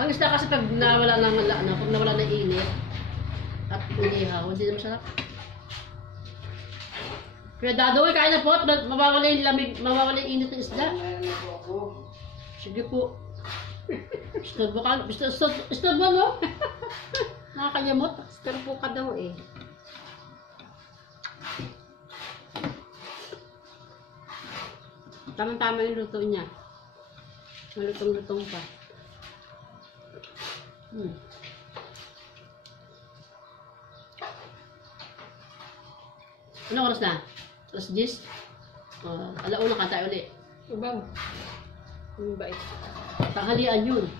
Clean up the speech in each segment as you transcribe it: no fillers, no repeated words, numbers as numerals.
Ang isda kasi pag nawala pag nawala ng init at inihaw, hindi na masarap. Kaya dadoy, kain na po at mawawala yung lamig, mawawala yung init ng isda. Sige po. Istorbo ka, istorbo mo? Nakakanyamot. Istorbo ka daw eh. Tamang-tama yung luto niya. Malutong-lutong pa. Anong oras na? Alas 10? Alauna ka tayo ulit. Ibang. Ang bait. Tanghalian yun.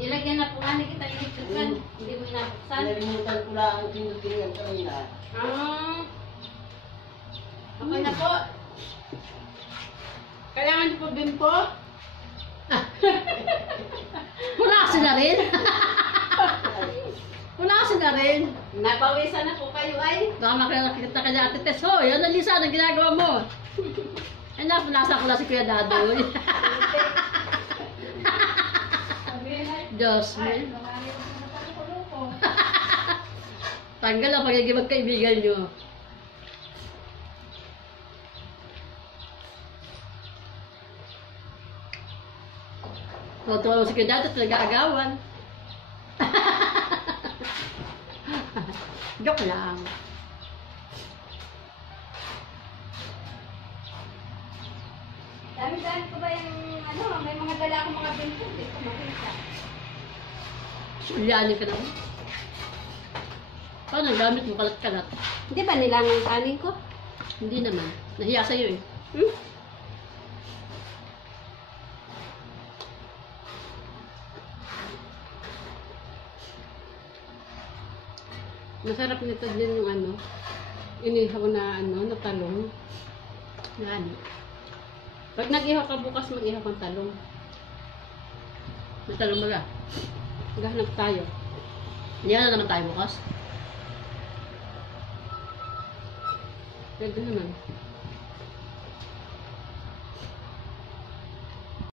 Nilagyan na po nga ni kita iniktukan. Hindi mo inabuksan. Nalimutan ko lang ang tinutingin kanina. Okay na po. Kailangan po din po. Punasin na rin. Punasin na rin. Napawisan na po kayo ay. Baka makakita ka niya, Ate Tess. Hoy, ano Lisa, anong ginagawa mo? Ay na, punasan ko lang si Kuya Dadoy. Diyos mo. Tanggal ang pagiging magkaibigan nyo. Totoo si Kuya Dadoy, talaga-agawan. Joke lang. Dami-dami ko ba yung may mga dala akong mga bento. Hindi ko makita. Sulyanin ka naman. Paano ang gamit mo kalat-kalat? Hindi ba nilangang kanin ko? Hindi naman. Nahiya sa'yo eh. Masarap nito din yung inihaw na na talong. Yan. Pag nag-ihaw ka bukas, mag-ihaw kang talong. May talong baga. Maghanap tayo. Hindi na naman tayo bukas. Pwede naman.